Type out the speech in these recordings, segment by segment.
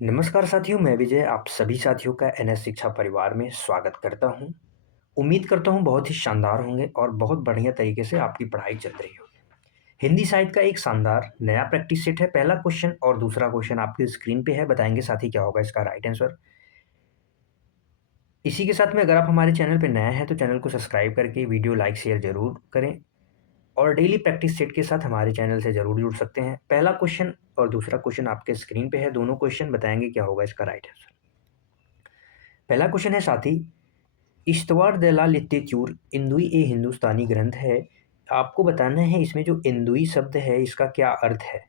नमस्कार साथियों, मैं विजय आप सभी साथियों का एनएस शिक्षा परिवार में स्वागत करता हूं। उम्मीद करता हूं बहुत ही शानदार होंगे और बहुत बढ़िया तरीके से आपकी पढ़ाई चल रही होगी। हिंदी साहित्य का एक शानदार नया प्रैक्टिस सेट है। पहला क्वेश्चन और दूसरा क्वेश्चन आपकी स्क्रीन पे है। बताएंगे साथी क्या होगा इसका राइट आंसर। इसी के साथ में अगर आप हमारे चैनल पर नया हैं तो चैनल को सब्सक्राइब करके वीडियो लाइक शेयर जरूर करें और डेली प्रैक्टिस सेट के साथ हमारे चैनल से जरूर जुड़ सकते हैं। पहला क्वेश्चन और दूसरा क्वेश्चन आपके स्क्रीन पे है। दोनों क्वेश्चन बताएंगे क्या होगा इसका राइट आंसर। पहला क्वेश्चन है साथी, इश्तवार दला लित्तेच्योर इंदुई ए हिंदुस्तानी ग्रंथ है। आपको बताना है इसमें जो इंदुई शब्द है इसका क्या अर्थ है।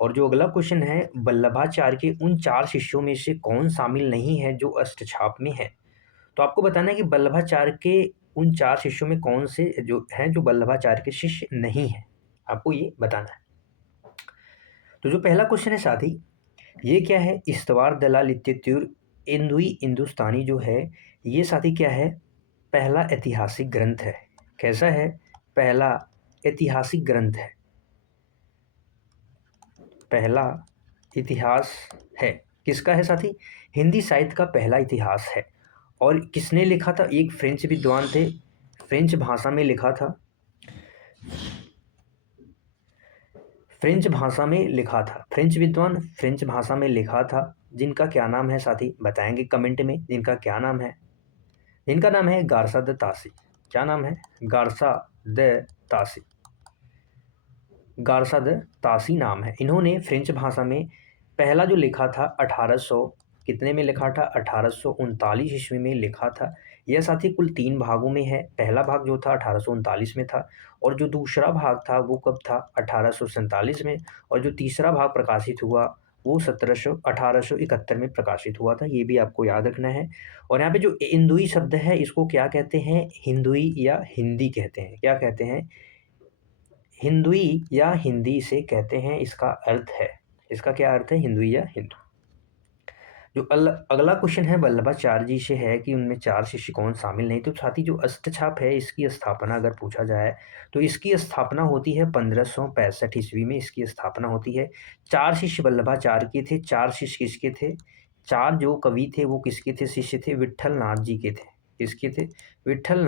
और जो अगला क्वेश्चन है, वल्लभाचार्य के उन 4 शिष्यों में से कौन शामिल नहीं है जो अष्टछाप में है। तो आपको बताना है कि वल्लभाचार्य के उन 4 शिष्यों में कौन से जो हैं जो वल्लभाचार्य के शिष्य नहीं हैं, आपको ये बताना है। तो जो पहला क्वेश्चन है साथी, ये क्या है, इस्तवार दलाल लित्तेत्यूर इंदुई हिंदुस्तानी जो है ये साथी क्या है, पहला ऐतिहासिक ग्रंथ है। कैसा है, पहला ऐतिहासिक ग्रंथ है, पहला इतिहास है। किसका है साथी, हिंदी साहित्य का पहला इतिहास है। और किसने लिखा था, एक फ्रेंच विद्वान थे, फ्रेंच भाषा में लिखा था, फ्रेंच भाषा में लिखा था, फ्रेंच विद्वान फ्रेंच भाषा में लिखा था। जिनका क्या नाम है साथी, बताएंगे कमेंट में जिनका क्या नाम है। जिनका नाम है गारसा द तासी। क्या नाम है, गारसा द तासी, गारसा द तासी नाम है। इन्होंने फ्रेंच भाषा में पहला जो लिखा था 1800 कितने में लिखा था, 1839 ईस्वी में लिखा था। यह साथी कुल 3 भागों में है। पहला भाग जो था 1839 में था और जो दूसरा भाग था वो कब था, 1847 में। और जो तीसरा भाग प्रकाशित हुआ वो 1871 में प्रकाशित हुआ था। ये भी आपको याद रखना है। और यहाँ पे जो हिंदुई शब्द है इसको क्या कहते हैं, हिंदुई या हिंदी कहते हैं। क्या कहते हैं, हिंदुई या हिंदी से कहते हैं। इसका अर्थ है, इसका क्या अर्थ है, हिंदुई या हिंदू। जो अगला क्वेश्चन है वल्लभाचार्य जी से है कि उनमें 4 शिष्य कौन शामिल नहीं। तो साथी जो अष्टछाप है इसकी स्थापना अगर पूछा जाए तो इसकी स्थापना होती है 1565 ईस्वी में। इसकी स्थापना होती है। 4 शिष्य वल्लभाचार्य के थे। 4 शिष्य किसके थे, 4 जो कवि थे वो किसके थे, शिष्य थे, विट्ठल नाथ जी के थे। किसके थे, विट्ठल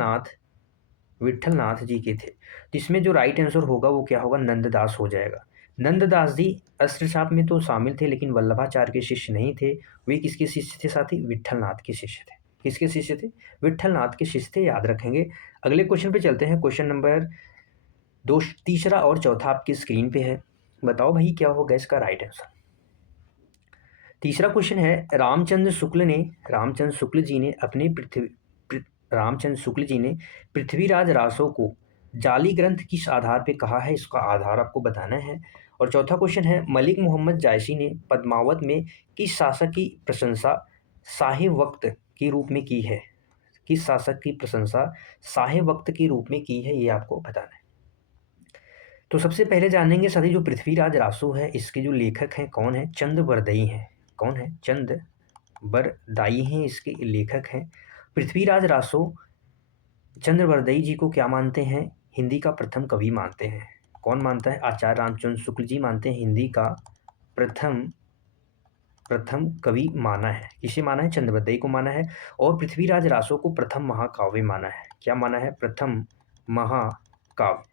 नाथ जी के थे। तो इसमें जो राइट आंसर होगा वो क्या होगा, नंददास हो जाएगा। नंददास जी अष्टछाप में तो शामिल थे लेकिन वल्लभाचार्य के शिष्य नहीं थे। वे किसके शिष्य थे साथी, विट्ठल नाथ के शिष्य थे। किसके शिष्य थे, विट्ठल नाथ के शिष्य थे, याद रखेंगे। अगले क्वेश्चन पे चलते हैं। क्वेश्चन नंबर 2, तीसरा और चौथा आपकी स्क्रीन पे है। बताओ भाई क्या होगा इसका राइट आंसर। तीसरा क्वेश्चन है, रामचंद्र शुक्ल जी ने अपने रामचंद्र शुक्ल जी ने पृथ्वीराज रासो को जाली ग्रंथ किस आधार पे कहा है। इसका आधार आपको बताना है। और चौथा क्वेश्चन है, मलिक मोहम्मद जायसी ने पद्मावत में किस शासक की प्रशंसा शाहे वक्त के रूप में की है। किस शासक की प्रशंसा शाहे वक्त के रूप में की है, ये आपको बताना है। तो सबसे पहले जानेंगे साथी, जो पृथ्वीराज रासो है इसके जो लेखक हैं कौन है, चंद्रवरदई हैं। कौन है, चंद्रवरदाई हैं, इसके लेखक हैं। पृथ्वीराज रासो चंद्रवरदई जी को क्या मानते हैं, हिंदी का प्रथम कवि मानते हैं। कौन मानता है, आचार्य रामचंद्र शुक्ल जी मानते हैं हिंदी का प्रथम प्रथम कवि माना है। किसे माना है, चंद्रवरदई को माना है। और पृथ्वीराज रासो को प्रथम महाकाव्य माना है। क्या माना है, प्रथम महाकाव्य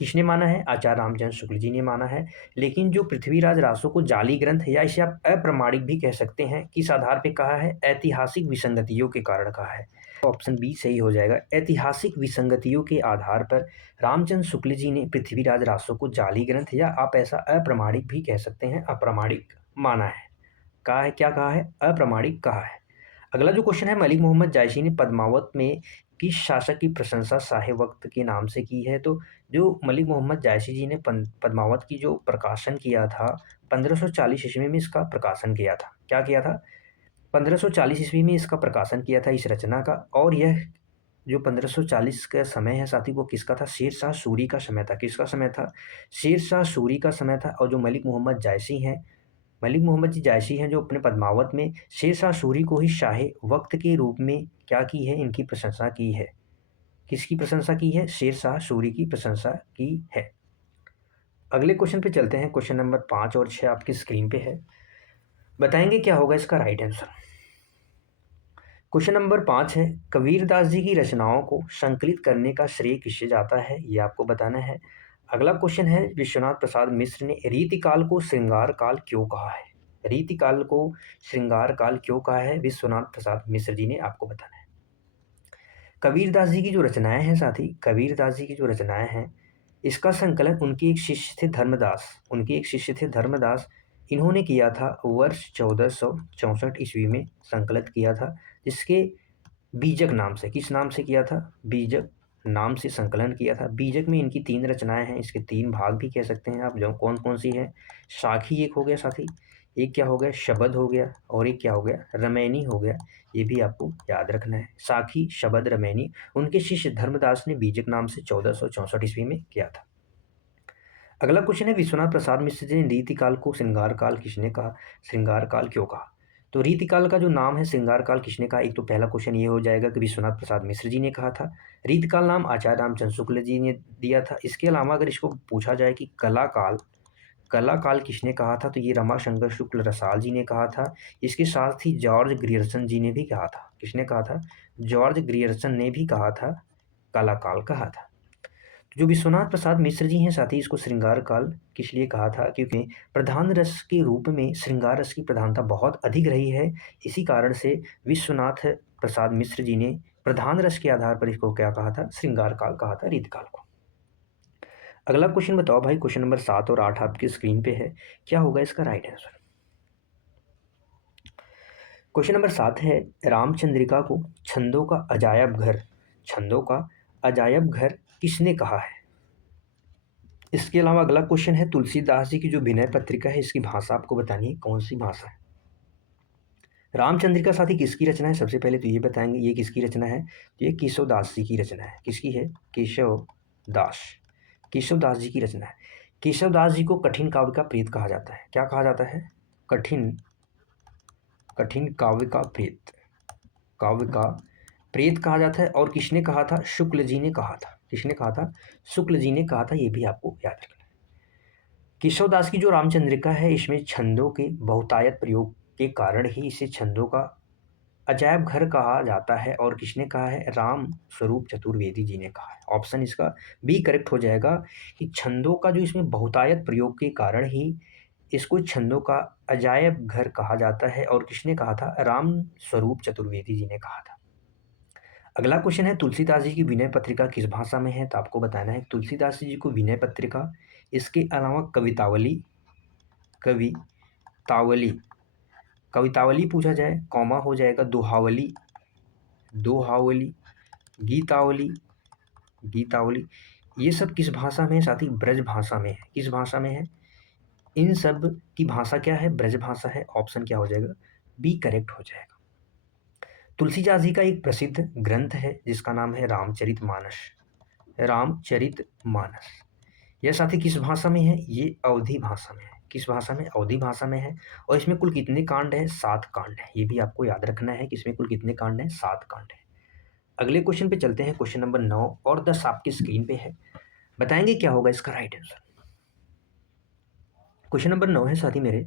किसने माना है, आचार्य रामचंद्र शुक्ल जी ने माना है। लेकिन जो पृथ्वीराज रासो को जाली ग्रंथ या इसे आप अप्रमाणिक भी कह सकते हैं, किस आधार पे कहा है, ऐतिहासिक विसंगतियों के कारण कहा है। ऑप्शन बी सही हो जाएगा। ऐतिहासिक विसंगतियों के आधार पर रामचंद्र शुक्ल जी ने पृथ्वीराज रासो को जाली ग्रंथ या आप ऐसा अप्रमाणिक भी कह सकते हैं, अप्रमाणिक माना है। कहा है, क्या कहा है, अप्रमाणिक कहा है। अगला जो क्वेश्चन है, मलिक मोहम्मद जायसी ने पद्मावत में किस शासक की प्रशंसा शाहे वक्त के नाम से की है। तो जो मलिक मोहम्मद जायसी जी ने पद्मावत की जो प्रकाशन किया था 1540 ईस्वी में इसका प्रकाशन किया था। क्या किया था, 1540 ईस्वी में इसका प्रकाशन किया था इस रचना का। और यह जो 1540 का समय है साथी वो किसका था, शेर शाह सूरी का समय था। किसका समय था, शेर शाह सूरी का समय था। और जो मलिक मोहम्मद जायसी हैं, मलिक मोहम्मद जी जायसी हैं जो अपने पद्मावत में शेर शाह सूरी को ही शाहे वक्त के रूप में क्या की है, इनकी प्रशंसा की है। किसकी प्रशंसा की है, शेर शाह सूरी की प्रशंसा की है। अगले क्वेश्चन पे चलते हैं। क्वेश्चन नंबर 5 और 6 आपकी स्क्रीन पे है। बताएंगे क्या होगा इसका राइट आंसर। क्वेश्चन नंबर 5 है, कबीरदास जी की रचनाओं को संकलित करने का श्रेय किसे जाता है, ये आपको बताना है। अगला क्वेश्चन है, विश्वनाथ प्रसाद मिश्र ने रीतिकाल को श्रृंगार काल क्यों कहा है। रीतिकाल को श्रृंगार काल क्यों कहा है, विश्वनाथ प्रसाद मिश्र जी ने आपको बताना है। कबीरदास जी की जो रचनाएं हैं साथी, कबीरदास जी की जो रचनाएं हैं, इसका संकलन उनके एक शिष्य थे धर्मदास, उनके एक शिष्य थे धर्मदास, इन्होंने किया था वर्ष 1464 ईस्वी में संकलित किया था, जिसके बीजक नाम से, किस नाम से किया था, बीजक नाम से संकलन किया था। बीजक में इनकी 3 रचनाएं हैं, इसके 3 भाग भी कह सकते हैं आप, जो कौन कौन सी है। साखी एक हो गया साथी, एक क्या हो गया शबद हो गया, और एक क्या हो गया रमैनी हो गया। ये भी आपको याद रखना है, साखी शबद रमैनी उनके शिष्य धर्मदास ने बीजक नाम से 1464 ईस्वी में किया था। अगला क्वेश्चन है, विश्वनाथ प्रसाद मिश्र जी ने रीतिकाल को श्रृंगार काल किसने कहा, श्रृंगार काल क्यों कहा। तो रीतिकाल का जो नाम है श्रृंगार काल किसने कहा, एक तो पहला क्वेश्चन ये हो जाएगा कि विश्वनाथ प्रसाद मिश्र जी ने कहा था। रीतिकाल नाम आचार्य रामचंद्र शुक्ल जी ने दिया था। इसके अलावा अगर इसको पूछा जाए कि कला काल, कला काल किसने कहा था, तो ये रमाशंकर शुक्ल रसाल जी ने कहा था। इसके साथ ही जॉर्ज ग्रियर्सन जी ने भी कहा था। किसने कहा था, जॉर्ज ग्रियर्सन ने भी कहा था, कला काल कहा था। जो विश्वनाथ प्रसाद मिश्र जी हैं साथी, इसको श्रृंगार काल किस लिए कहा था, क्योंकि प्रधान रस के रूप में श्रृंगार रस की प्रधानता बहुत अधिक रही है। इसी कारण से विश्वनाथ प्रसाद मिश्र जी ने प्रधान रस के आधार पर इसको क्या कहा था, श्रृंगार काल कहा था, रीतकाल को। अगला क्वेश्चन बताओ भाई, क्वेश्चन नंबर 7 और 8 आपकी स्क्रीन पे है, क्या होगा इसका राइट आंसर। क्वेश्चन नंबर 7 है, रामचंद्रिका को छंदों का अजायब घर, छंदों का अजायब घर किसने कहा है। इसके अलावा अगला क्वेश्चन है, तुलसीदास जी की जो विनय पत्रिका है, इसकी भाषा आपको बतानी है, कौन सी भाषा है। रामचंद्रिका साथी किसकी रचना है, सबसे पहले तो ये बताएंगे ये किसकी रचना है, तो ये केशवदास जी की रचना है। किसकी है, केशवदास, केशवदास जी की रचना है। केशवदास जी को कठिन काव्य का प्रेत कहा जाता है। क्या कहा जाता है, कठिन, कठिन काव्य का प्रेत, काव्य का प्रेत कहा जाता है। और किसने कहा था, शुक्ल जी ने कहा था। किसने कहा था, शुक्ल जी ने कहा था, ये भी आपको याद रखना। केशवदास की जो रामचंद्रिका है, इसमें छंदों के बहुतायत प्रयोग के कारण ही इसे छंदों का अजायब घर कहा जाता है। और किसने कहा है, राम स्वरूप चतुर्वेदी जी ने कहा है। ऑप्शन इसका बी करेक्ट हो जाएगा कि छंदों का जो इसमें बहुतायत प्रयोग के कारण ही इसको छंदों का अजायब घर कहा जाता है। और किसने कहा था, राम स्वरूप चतुर्वेदी जी ने कहा था। अगला क्वेश्चन है, तुलसीदास जी की विनय पत्रिका किस भाषा में है, तो आपको बताना है तुलसीदास जी को विनय पत्रिका, इसके अलावा कवितावली, कवितावली, कवितावली पूछा जाए, कॉमा हो जाएगा दोहावली, दोहावली, गीतावली, गीतावली, ये सब किस भाषा में है साथी, ब्रज भाषा में है। किस भाषा में है, इन सब की भाषा क्या है, ब्रज भाषा है। ऑप्शन क्या हो जाएगा, बी करेक्ट हो जाएगा। तुलसीदास जी का एक प्रसिद्ध ग्रंथ है जिसका नाम है रामचरितमानस, रामचरितमानस। यह साथी किस भाषा में है, ये अवधी भाषा में है। किस भाषा में, अवधी भाषा में है। और इसमें कुल कितने कांड है, 7 कांड है। ये भी आपको याद रखना है कि इसमें कुल कितने कांड हैं, 7 कांड है। अगले क्वेश्चन पे चलते हैं, क्वेश्चन नंबर 9 और 10 आपकी स्क्रीन पे है, बताएंगे क्या होगा इसका राइट आंसर। क्वेश्चन नंबर 9 है साथी मेरे,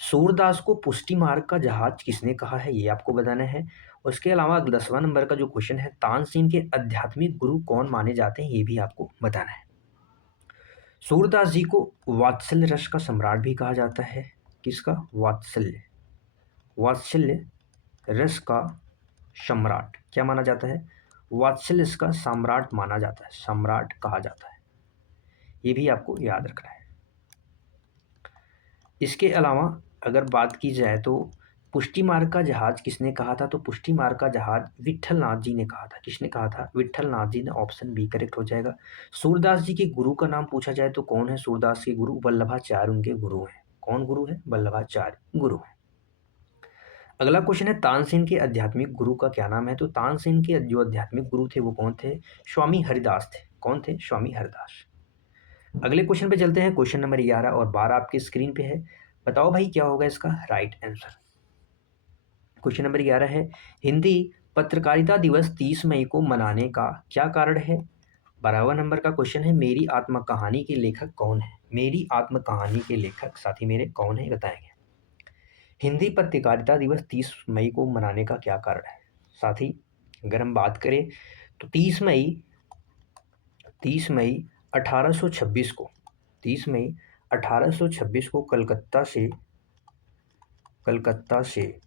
सूरदास को पुष्टि मार्ग का जहाज किसने कहा है, ये आपको बताना है। उसके अलावा 10वां नंबर का जो क्वेश्चन है, तानसेन के आध्यात्मिक गुरु कौन माने जाते हैं, ये भी आपको बताना है। सूरदास जी को वात्सल्य रस का सम्राट भी कहा जाता है। किसका, वात्सल्य, वात्सल्य रस का सम्राट क्या माना जाता है, वात्सल्य रस का सम्राट माना जाता है, सम्राट कहा जाता है। ये भी आपको याद रखना है। इसके अलावा अगर बात की जाए तो पुष्टि मार्ग का जहाज किसने कहा था, तो पुष्टि मार्ग का जहाज विट्ठल नाथ जी ने कहा था। किसने कहा था, विट्ठल नाथ जी ने। ऑप्शन बी करेक्ट हो जाएगा। सूरदास जी के गुरु का नाम पूछा जाए तो कौन है सूरदास के गुरु, वल्लभाचार्य उनके गुरु हैं। कौन गुरु है, वल्लभाचार्य गुरु है। अगला क्वेश्चन है, तानसेन के आध्यात्मिक गुरु का क्या नाम है, तो तानसेन के जो आध्यात्मिक गुरु थे वो कौन थे, स्वामी हरिदास थे। कौन थे, स्वामी हरिदास। अगले क्वेश्चन पे चलते हैं, क्वेश्चन नंबर 11 और 12 आपके स्क्रीन पे है, बताओ भाई क्या होगा इसका राइट आंसर। क्वेश्चन नंबर 11 है, हिंदी पत्रकारिता दिवस 30 मई को मनाने का क्या कारण है। 12वां नंबर का क्वेश्चन है, मेरी आत्म कहानी के लेखक कौन है। मेरी आत्म कहानी के लेखक साथी मेरे कौन है, बताएंगे। हिंदी पत्रकारिता दिवस 30 मई को मनाने का क्या कारण है? साथ ही अगर हम बात करें तो 30 मई 1826 को 30 मई 1826 को कलकत्ता से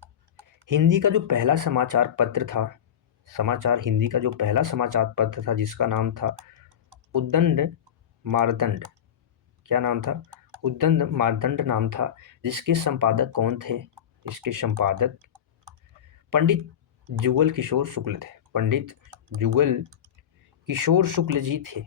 हिंदी का जो पहला समाचार पत्र था जिसका नाम था उद्दंड मार्तंड। क्या नाम था? उद्दंड मार्तंड नाम था। जिसके संपादक कौन थे? इसके संपादक पंडित जुगल किशोर शुक्ल थे। पंडित जुगल किशोर शुक्ल जी थे।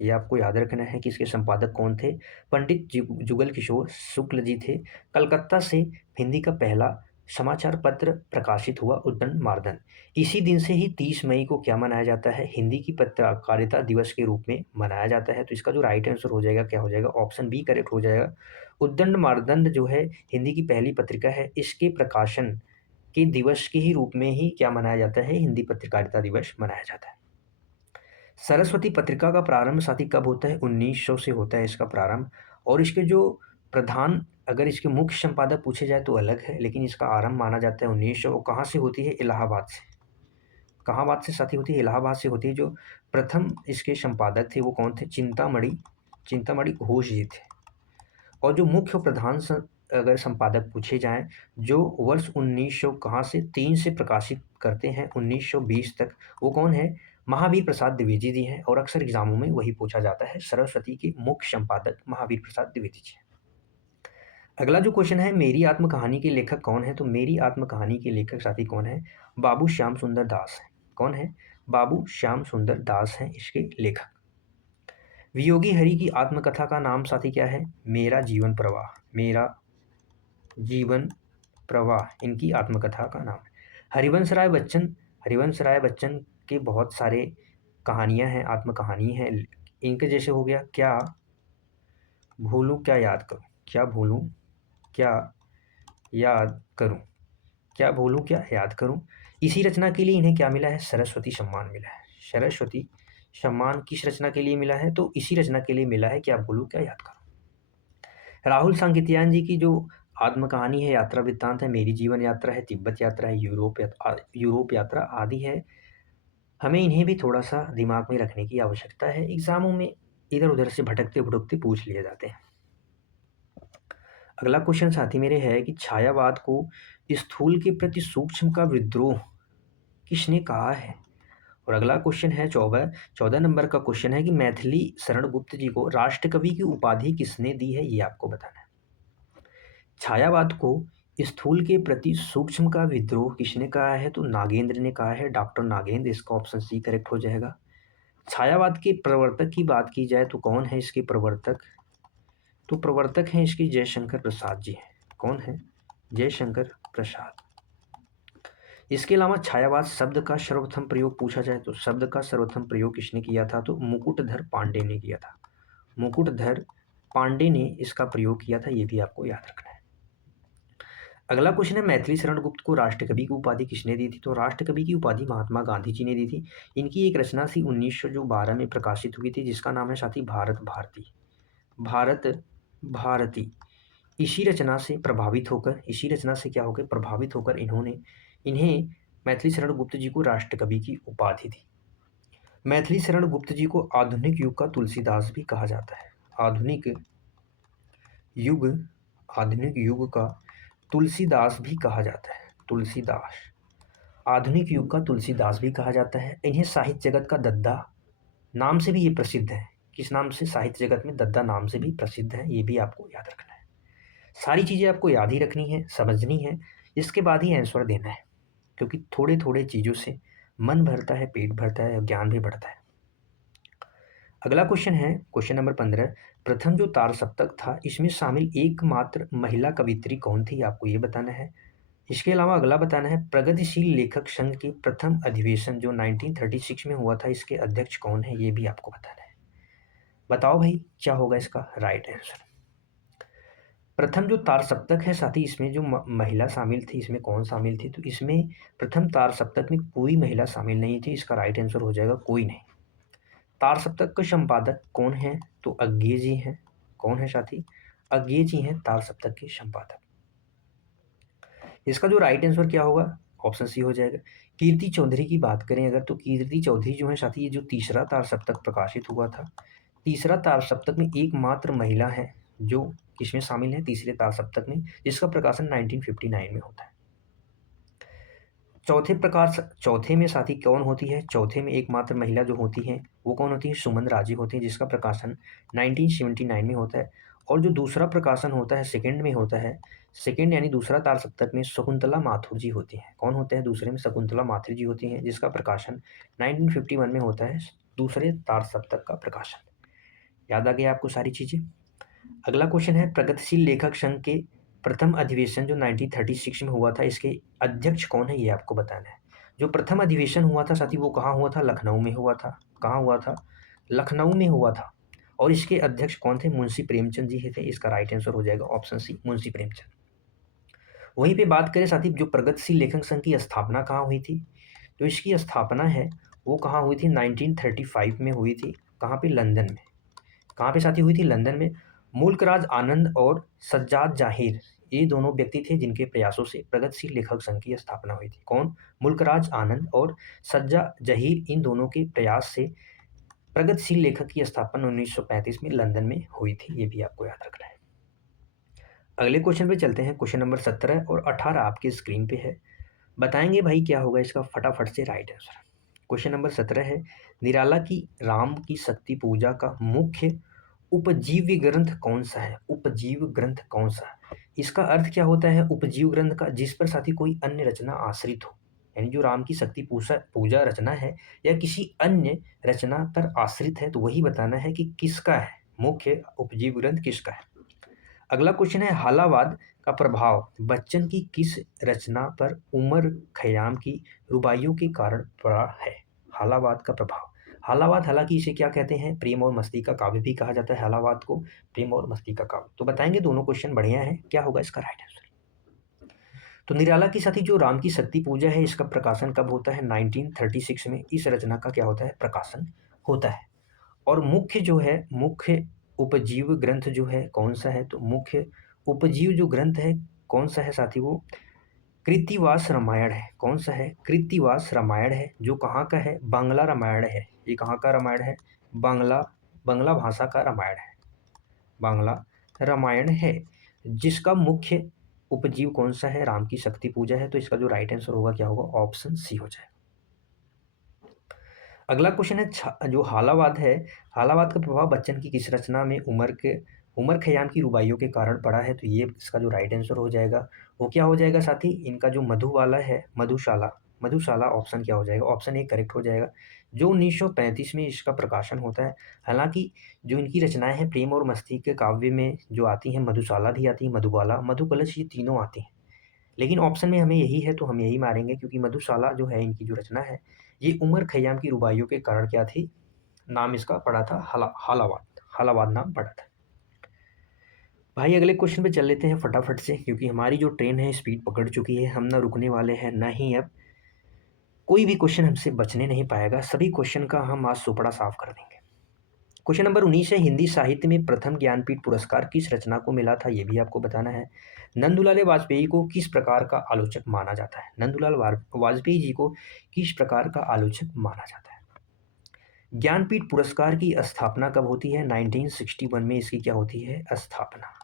ये आपको याद रखना है कि इसके संपादक कौन थे? पंडित जुगल किशोर शुक्ल जी थे। कलकत्ता से हिंदी का पहला समाचार पत्र प्रकाशित हुआ उद्दंड मार्तंड। इसी दिन से ही 30 मई को क्या मनाया जाता है? हिंदी की पत्रकारिता दिवस के रूप में मनाया जाता है। तो इसका जो राइट आंसर हो जाएगा क्या हो जाएगा? ऑप्शन बी करेक्ट हो जाएगा। उद्दंड मार्तंड जो है हिंदी की पहली पत्रिका है। इसके प्रकाशन के दिवस के ही रूप में ही क्या मनाया जाता है? हिंदी पत्रकारिता दिवस मनाया जाता है। सरस्वती पत्रिका का प्रारंभ साथी कब होता है? 1900 से होता है इसका प्रारंभ। और इसके जो प्रधान, अगर इसके मुख्य संपादक पूछे जाए तो अलग है, लेकिन इसका आरंभ माना जाता है 1900। और कहाँ से होती है? इलाहाबाद से। कहाँ बात से साथी होती है? इलाहाबाद से होती है। जो प्रथम इसके संपादक थे वो कौन थे? चिंतामणि घोष जी थे। और जो मुख्य प्रधान अगर संपादक पूछे जाएं, जो वर्ष 1900 कहाँ से 3 से प्रकाशित करते हैं 1920 तक, वो कौन है? महावीर प्रसाद द्विवेदी जी हैं। और अक्सर एग्जामों में वही पूछा जाता है। सरस्वती के मुख्य संपादक महावीर प्रसाद द्विवेदी जी हैं। अगला जो क्वेश्चन है, मेरी आत्मकहानी के लेखक कौन है? तो मेरी आत्मकहानी के लेखक साथी कौन है? बाबू श्याम सुंदर दास है। कौन है? बाबू श्याम सुंदर दास हैं इसके लेखक। वियोगी हरि की आत्मकथा का नाम साथी क्या है? मेरा जीवन प्रवाह। मेरा जीवन प्रवाह इनकी आत्मकथा का नाम है। हरिवंश राय बच्चन के बहुत सारे कहानियां हैं, आत्मकहानी है। इनके जैसे हो गया क्या भूलूं क्या याद करूं, क्या भूलूं क्या याद करूं, क्या भूलूं क्या याद करूं। इसी रचना के लिए इन्हें क्या मिला है? सरस्वती सम्मान मिला है। सरस्वती सम्मान किस रचना के लिए मिला है? तो इसी रचना के लिए मिला है, क्या भूलूं क्या याद करूं। राहुल सांकृत्यायन जी की जो आत्मकहानी है, यात्रा वृत्तांत है, मेरी जीवन यात्रा है, तिब्बत यात्रा है, यूरोप यात्रा आदि है। हमें इन्हें भी थोड़ा सा दिमाग में रखने की आवश्यकता है। एग्जामों में इधर उधर से भटकते भुटकते पूछ लिए जाते हैं। अगला क्वेश्चन साथी मेरे है कि छायावाद को स्थूल के प्रति सूक्ष्म का विद्रोह किसने कहा है? और अगला क्वेश्चन है 14 नंबर का क्वेश्चन है कि मैथिली शरण गुप्त जी को राष्ट्रकवि की उपाधि किसने दी है? ये आपको बताना है। छायावाद को स्थूल के प्रति सूक्ष्म का विद्रोह किसने कहा है? तो नागेंद्र ने कहा है, डॉक्टर नागेंद्र। इसका ऑप्शन सी करेक्ट हो जाएगा। छायावाद के प्रवर्तक की बात की जाए तो कौन है इसके प्रवर्तक? तो प्रवर्तक हैं इसके जयशंकर प्रसाद जी हैं। कौन है? जयशंकर प्रसाद। इसके अलावा छायावाद शब्द का सर्वप्रथम प्रयोग पूछा जाए तो शब्द का सर्वप्रथम प्रयोग किसने किया था? तो मुकुटधर पांडे ने किया था। मुकुटधर पांडे ने इसका प्रयोग किया था। ये भी आपको याद रखना है। अगला क्वेश्चन है, मैथिली शरण गुप्त को राष्ट्रकवि की उपाधि किसने दी थी? तो राष्ट्रकवि की उपाधि महात्मा गांधी जी ने दी थी। इनकी एक रचना थी 1912 में प्रकाशित हुई थी, जिसका नाम है साथी भारत भारती। भारत भारती। इसी रचना से क्या होकर प्रभावित होकर इन्हें मैथिली शरण गुप्त जी को राष्ट्रकवि की उपाधि दी। मैथिली शरण गुप्त जी को आधुनिक युग का तुलसीदास भी कहा जाता है। युग आधुनिक युग का तुलसीदास भी कहा जाता है। तुलसीदास आधुनिक युग का तुलसीदास भी कहा जाता है। इन्हें साहित्य जगत का दद्दा नाम से भी ये प्रसिद्ध है। किस नाम से? साहित्य जगत में दद्दा नाम से भी प्रसिद्ध है। ये भी आपको याद रखना है। सारी चीज़ें आपको याद ही रखनी है, समझनी है, इसके बाद ही आंसर देना है। क्योंकि थोड़े थोड़े चीज़ों से मन भरता है, पेट भरता है और ज्ञान भी बढ़ता है। अगला क्वेश्चन है क्वेश्चन नंबर 15। प्रथम जो तार सप्तक था इसमें शामिल एकमात्र महिला कवियत्री कौन थी? आपको ये बताना है। इसके अलावा अगला बताना है, प्रगतिशील लेखक संघ के प्रथम अधिवेशन जो 1936 में हुआ था, इसके अध्यक्ष कौन है? ये भी आपको बताना है। बताओ भाई क्या होगा इसका राइट आंसर। प्रथम जो तार सप्तक है साथी, इसमें जो महिला शामिल थी, इसमें कौन शामिल थी? तो इसमें प्रथम तार सप्तक में कोई महिला शामिल नहीं थी। इसका राइट आंसर हो जाएगा कोई नहीं। तार सप्तक के संपादक कौन है? तो अज्ञे जी हैं। कौन है साथी? अज्ञे जी हैं तार सप्तक के संपादक। इसका जो राइट आंसर क्या होगा, ऑप्शन सी हो जाएगा। कीर्ति चौधरी की बात करें अगर, तो कीर्ति चौधरी जो है साथी, ये जो तीसरा तार सप्तक प्रकाशित हुआ था, तीसरा तार सप्तक में एकमात्र महिला है जो किसमें शामिल है, तीसरे तार सप्तक में, जिसका प्रकाशन 1959 में होता है। चौथे में साथी कौन होती है, चौथे में एकमात्र महिला जो होती है वो कौन होती है, सुमन राजी होती है, जिसका प्रकाशन 1979 में होता है। और जो दूसरा प्रकाशन होता है सेकंड में होता है, सेकंड यानी दूसरा तार सप्तक में शकुंतला माथुर जी होती हैं। कौन होते हैं दूसरे में, शकुंतला माथुर जी होती हैं, जिसका प्रकाशन 1951 में होता है, दूसरे तार सप्तक का प्रकाशन। याद आ गया आपको सारी चीज़ें। अगला क्वेश्चन है, प्रगतिशील लेखक संघ के प्रथम अधिवेशन जो 1936 में हुआ था, इसके अध्यक्ष कौन है, ये आपको बताना है। जो प्रथम अधिवेशन हुआ था साथी, वो कहाँ हुआ था, लखनऊ में हुआ था। कहाँ हुआ था, लखनऊ में हुआ था। और इसके अध्यक्ष कौन थे, मुंशी प्रेमचंद जी थे। इसका राइट आंसर हो जाएगा ऑप्शन सी, मुंशी प्रेमचंद। वहीं पे बात करें साथी, जो प्रगतिशील लेखक संघ की स्थापना कहाँ हुई थी, तो इसकी स्थापना है वो कहाँ हुई थी, 1935 में हुई थी। कहाँ पे, लंदन में। कहाँ पे साथी हुई थी, लंदन में। मुल्कराज आनंद और सज्जाद जाहिर, ये दोनों व्यक्ति थे जिनके प्रयासों से प्रगतिशील लेखक संघ की स्थापना हुई थी। कौन, मुल्कराज आनंद और सज्जा जहीर, इन दोनों के प्रयास से प्रगतिशील लेखक की स्थापना 1935 में लंदन में हुई थी। ये भी आपको याद रखना है। अगले क्वेश्चन पे चलते हैं। क्वेश्चन नंबर 17 और 18 आपकी स्क्रीन पे है। बताएंगे भाई क्या होगा इसका, फटाफट से राइट आंसर। क्वेश्चन नंबर 17 है, निराला की राम की शक्ति पूजा का मुख्य उपजीव्य ग्रंथ कौन सा है, उपजीव ग्रंथ कौन सा है। इसका अर्थ क्या होता है उपजीव ग्रंथ का, जिस पर साथी कोई अन्य रचना आश्रित हो। यानी जो राम की शक्ति पूजा पूजा रचना है या किसी अन्य रचना पर आश्रित है, तो वही बताना है कि किसका है, मुख्य उपजीव ग्रंथ किसका है। अगला क्वेश्चन है, हालावाद का प्रभाव बच्चन की किस रचना पर उमर खयाम की रुबाइयों के कारण पड़ा है। हालावाद का प्रभाव, हालावाद हालांकि इसे क्या कहते हैं, प्रेम और मस्ती का काव्य भी कहा जाता है। हालावाद को प्रेम और मस्ती का काव्य। तो बताएंगे, दोनों क्वेश्चन बढ़िया है, क्या होगा इसका राइट आंसर। तो निराला की साथी जो राम की शक्ति पूजा है, इसका प्रकाशन कब होता है, 1936 में इस रचना का क्या होता है, प्रकाशन होता है। और मुख्य जो है, मुख्य उपजीव ग्रंथ जो है कौन सा है, तो मुख्य उपजीव जो ग्रंथ है कौन सा है साथी, वो कृत्तिवास रामायण है। कौन सा है, कृत्तिवास रामायण है, जो कहाँ का है, बांग्ला रामायण है। ये कहाँ का रामायण है, बांग्ला, बांग्ला भाषा का रामायण है, बांग्ला रामायण है, जिसका मुख्य उपजीव कौन सा है, राम की शक्ति पूजा है। तो इसका जो राइट आंसर होगा क्या होगा, ऑप्शन सी हो जाएगा। अगला क्वेश्चन है, जो हालावाद है, हालावाद का प्रभाव बच्चन की किस रचना में उमर खयाम की रुबाइयों के कारण पड़ा है। तो ये इसका जो राइट आंसर हो जाएगा वो क्या हो जाएगा साथी, इनका जो मधुबाला है, मधुशाला, मधुशाला ऑप्शन क्या हो जाएगा, ऑप्शन ए करेक्ट हो जाएगा। जो 1935 में इसका प्रकाशन होता है। हालांकि जो इनकी रचनाएं हैं प्रेम और मस्ती के काव्य में जो आती हैं, मधुशाला भी आती है, मधुबाला, मधुकलश, ये तीनों आती हैं। लेकिन ऑप्शन में हमें यही है तो हम यही मारेंगे, क्योंकि मधुशाला जो है इनकी जो रचना है, ये उमर खयाम की रुबाइयों के कारण क्या थी, नाम इसका पड़ा था हालावाद, हालावाद नाम पड़ा था। भाई अगले क्वेश्चन पे चल लेते हैं फटाफट से, क्योंकि हमारी जो ट्रेन है स्पीड पकड़ चुकी है, हम ना रुकने वाले हैं ना ही अब कोई भी क्वेश्चन हमसे बचने नहीं पाएगा। सभी क्वेश्चन का हम आज सुपड़ा साफ कर देंगे। क्वेश्चन नंबर 19 है, हिंदी साहित्य में प्रथम ज्ञानपीठ पुरस्कार किस रचना को मिला था, ये भी आपको बताना है। नंदुलाल वाजपेयी को किस प्रकार का आलोचक माना जाता है, नंदुलाल वाजपेयी जी को किस प्रकार का आलोचक माना जाता है। ज्ञानपीठ पुरस्कार की स्थापना कब होती है, 1961 में इसकी क्या होती है, स्थापना।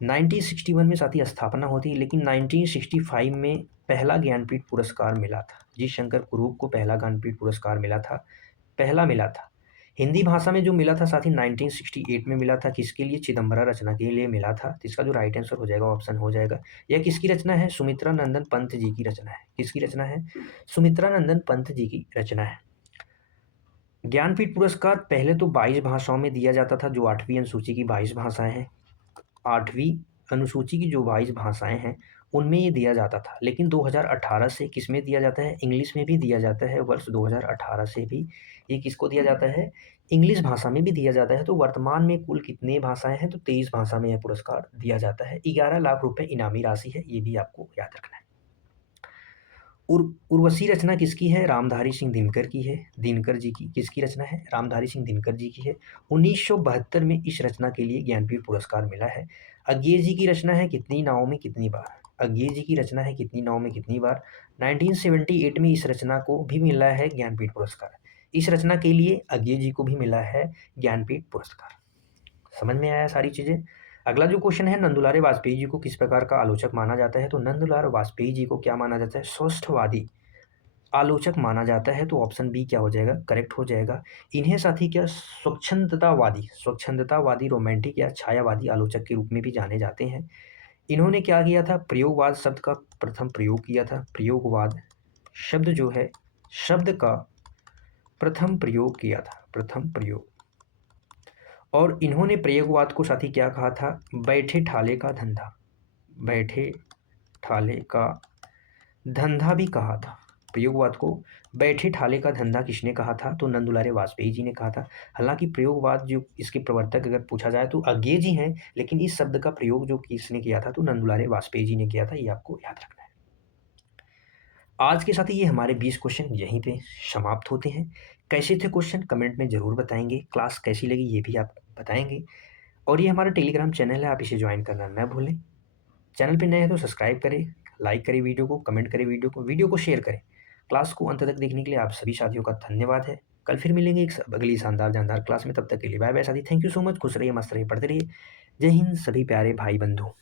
1961 में साथी स्थापना होती है, लेकिन 1965 में पहला ज्ञानपीठ पुरस्कार मिला था। जी शंकर कुरूप को पहला ज्ञानपीठ पुरस्कार मिला था, पहला मिला था। हिंदी भाषा में जो मिला था साथी 1968 में मिला था, किसके लिए, चिदम्बरा रचना के लिए मिला था। तो इसका जो राइट आंसर हो जाएगा ऑप्शन हो जाएगा, यह किसकी रचना है, सुमित्रा नंदन पंत जी की रचना है। किसकी रचना है, सुमित्रा नंदन पंत जी की रचना है। ज्ञानपीठ पुरस्कार पहले तो 22 भाषाओं में दिया जाता था, जो 8वीं अनुसूची की 22 भाषाएं हैं, 8वीं अनुसूची की जो 22 भाषाएं हैं उनमें ये दिया जाता था। लेकिन 2018 से किस में दिया जाता है, इंग्लिश में भी दिया जाता है। वर्ष 2018 से भी ये किसको दिया जाता है, इंग्लिश भाषा में भी दिया जाता है। तो वर्तमान में कुल कितने भाषाएं हैं, तो 23 भाषा में यह पुरस्कार दिया जाता है। 11 लाख रुपए इनामी राशि है, ये भी आपको याद रखना है। उर्वशी रचना किसकी है, रामधारी सिंह दिनकर की है, दिनकर जी की। किसकी रचना है, रामधारी सिंह दिनकर जी की है। 1972 में इस रचना के लिए ज्ञानपीठ पुरस्कार मिला है। अज्ञे जी की रचना है, कितनी नावों में कितनी बार। अज्ञे जी की रचना है कितनी नाव में कितनी बार। 1978 में इस रचना को भी मिला है ज्ञानपीठ पुरस्कार। इस रचना के लिए अज्ञे जी को भी मिला है ज्ञानपीठ पुरस्कार। समझ में आया सारी चीज़ें। अगला जो क्वेश्चन है, नंदुलारे वाजपेयी जी को किस प्रकार का आलोचक माना जाता है? तो नंदुलारे वाजपेयी जी को क्या माना जाता है? स्वस्थवादी आलोचक माना जाता है। तो ऑप्शन बी क्या हो जाएगा? करेक्ट हो जाएगा। इन्हें साथ ही क्या स्वच्छंदतावादी रोमांटिक या छायावादी आलोचक के रूप में भी जाने जाते हैं। इन्होंने क्या किया था? प्रयोगवाद शब्द का प्रथम प्रयोग किया था। प्रयोगवाद शब्द जो है, शब्द का प्रथम प्रयोग किया था, प्रथम प्रयोग। और इन्होंने प्रयोगवाद को साथ ही क्या कहा था? बैठे ठाले का धंधा, बैठे ठाले का धंधा भी कहा था। प्रयोगवाद को बैठे ठाले का धंधा किसने कहा था? तो नंदुलारे वाजपेयी जी ने कहा था। हालांकि प्रयोगवाद जो इसके प्रवर्तक अगर पूछा जाए तो अज्ञे जी हैं, लेकिन इस शब्द का प्रयोग जो किसने किया था? तो नंदुलारे वाजपेयी जी ने किया था। ये आपको याद रखना है। आज के साथ ही ये हमारे 20 क्वेश्चन यहीं पे समाप्त होते हैं। कैसे थे क्वेश्चन कमेंट में ज़रूर बताएंगे। क्लास कैसी लगी ये भी आप बताएंगे। और ये हमारा टेलीग्राम चैनल है, आप इसे ज्वाइन करना न भूलें। चैनल पे नए हैं तो सब्सक्राइब करें, लाइक करें वीडियो को, कमेंट करें वीडियो को शेयर करें। क्लास को अंत तक देखने के लिए आप सभी साथियों का धन्यवाद है। कल फिर मिलेंगे एक अगली शानदार जानदार क्लास में। तब तक के लिए बाय बाय साथी। Thank you so much. खुश रहिए, मस्त रहिए, पढ़ते रहिए। जय हिंद सभी प्यारे भाई बंधु।